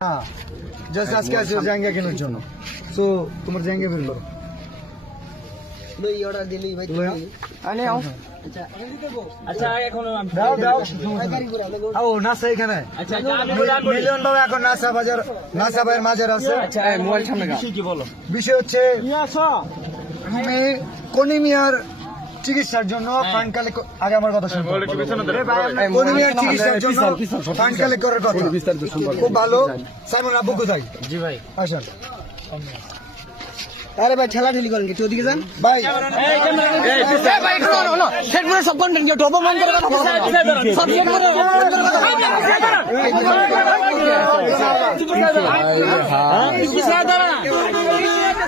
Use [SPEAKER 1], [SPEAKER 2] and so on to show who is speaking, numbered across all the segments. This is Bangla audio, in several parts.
[SPEAKER 1] হ্যাঁ জাস্ট আজকে আসছে জায়গা কেনার জন্য। তো তোমার জায়গা বের করো। বিষয় হচ্ছে আমি কনিমিয়ার চিকিৎসার জন্য ফান্ড কালেক্ট আগে আমার কথা শুনব কনিমিয়ার চিকিৎসার জন্য ফান্ড কালেক্ট করার কথা খুব ভালো সাইমন আব্বু কোথায়
[SPEAKER 2] জি ভাই
[SPEAKER 1] আসেন
[SPEAKER 3] আরে ভাই ঠেলা ঠেলি করেন একটু ওদিকে যান
[SPEAKER 1] ভাই
[SPEAKER 3] সব কন্টেন্ট মান। সব সেট করে off করে কথা বলো।
[SPEAKER 1] আমি বলতেছি,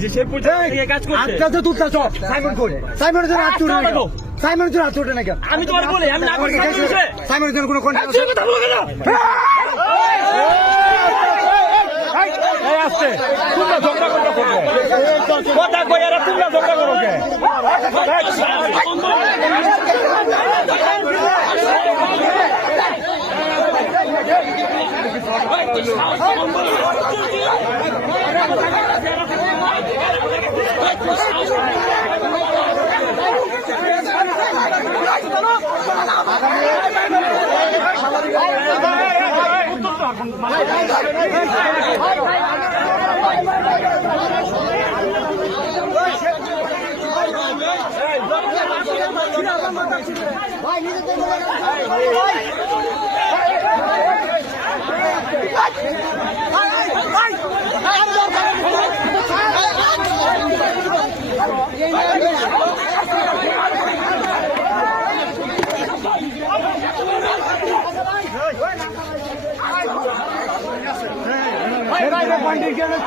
[SPEAKER 2] যে শেরপুর থেকে কাজ করছে
[SPEAKER 1] আটটা তো তুলতা চপ সাইমন কই সাইমনের জন্য হাত তুলে
[SPEAKER 2] আটটা
[SPEAKER 1] সাইমনের জন্য হাত তুলে না কেন
[SPEAKER 2] আমি তোমার বলি আমি না করি।
[SPEAKER 1] সাইমনের জন্য কোনো কন্টেন্ট আছে
[SPEAKER 2] কথা বলো? এই আসতে তোমরা ঝগড়া করতে করবে কথা কই আর তোমরা ঝগড়া করো কে
[SPEAKER 1] কন্টেন্ট ক্রিয়েটর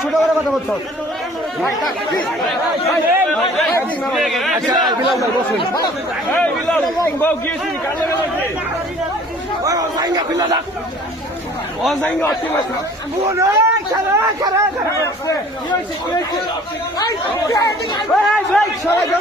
[SPEAKER 1] ছোট করে কথা বলতো আচ্ছা বিলাল ভাই বসুন সবাই